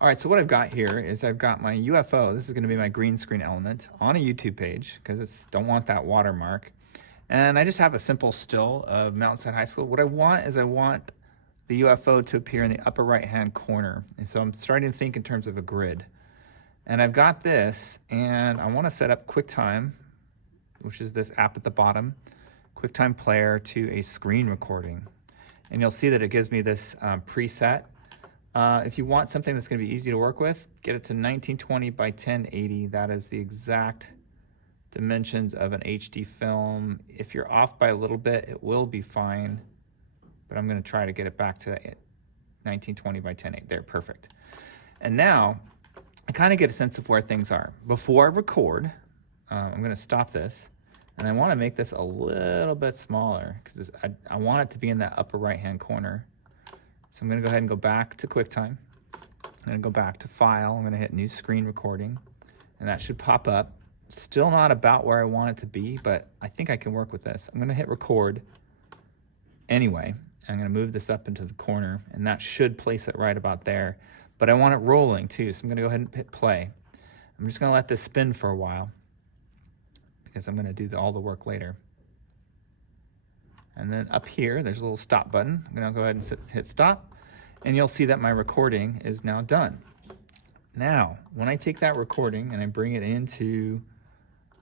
All right, so what I've got here is I've got my UFO. This is going to be my green screen element on a YouTube page because it's don't want that watermark. And I just have a simple still of Mountainside High School. What I want is I want the UFO to appear in the upper right-hand corner. And so I'm starting to think in terms of a grid. And I've got this, and I want to set up QuickTime, which is this app at the bottom, QuickTime Player to a screen recording. And you'll see that it gives me this preset. If you want something that's going to be easy to work with, get it to 1920 by 1080. That is the exact dimensions of an HD film. If you're off by a little bit, it will be fine, but I'm going to try to get it back to 1920 by 1080. There, perfect. And now I kind of get a sense of where things are. Before I record, I'm going to stop this, and I want to make this a little bit smaller because I want it to be in that upper right-hand corner. So I'm going to go ahead and go back to QuickTime. I'm going to go back to File. I'm going to hit New Screen Recording, and that should pop up. Still not about where I want it to be, but I think I can work with this. I'm going to hit Record anyway. I'm going to move this up into the corner, and that should place it right about there. But I want it rolling too, so I'm going to go ahead and hit Play. I'm just going to let this spin for a while because I'm going to do all the work later. And then up here, there's a little stop button. I'm going to go ahead and hit stop, and you'll see that my recording is now done. Now, when I take that recording and I bring it into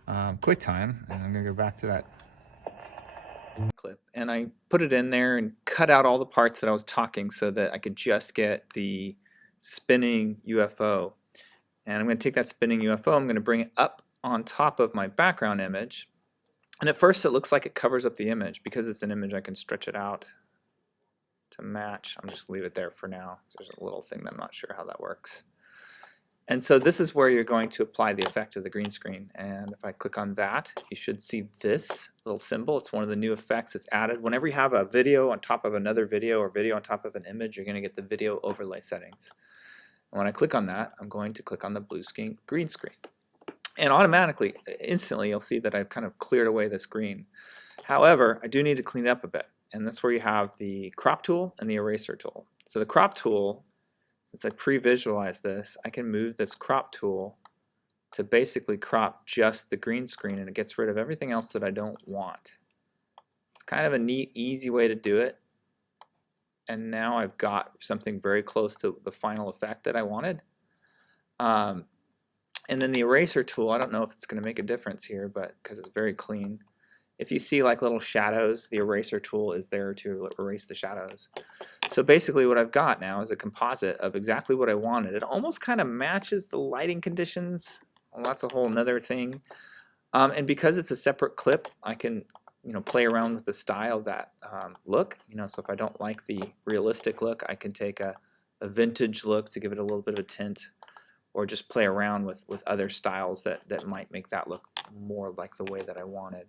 QuickTime, and I'm going to go back to that clip, and I put it in there and cut out all the parts that I was talking so that I could just get the spinning UFO. And I'm going to take that spinning UFO, I'm going to bring it up on top of my background image. And at first it looks like it covers up the image. Because it's an image, I can stretch it out to match. I'm just leave it there for now. There's a little thing that I'm not sure how that works. And so this is where you're going to apply the effect of the green screen. And if I click on that, you should see this little symbol. It's one of the new effects that's added. Whenever you have a video on top of another video or video on top of an image, you're going to get the video overlay settings. And when I click on that, I'm going to click on the blue screen, green screen. And automatically, instantly, you'll see that I've kind of cleared away this green. However, I do need to clean it up a bit. And that's where you have the crop tool and the eraser tool. So the crop tool, since I pre-visualized this, I can move this crop tool to basically crop just the green screen, and it gets rid of everything else that I don't want. It's kind of a neat, easy way to do it. And now I've got something very close to the final effect that I wanted. And then the eraser tool, I don't know if it's going to make a difference here, but because it's very clean. If you see like little shadows, the eraser tool is there to erase the shadows. So basically what I've got now is a composite of exactly what I wanted. It almost kind of matches the lighting conditions. Well, that's a whole nother thing. And because it's a separate clip, I can play around with the style of that look. So if I don't like the realistic look, I can take a vintage look to give it a little bit of a tint, or just play around with other styles that might make that look more like the way that I wanted.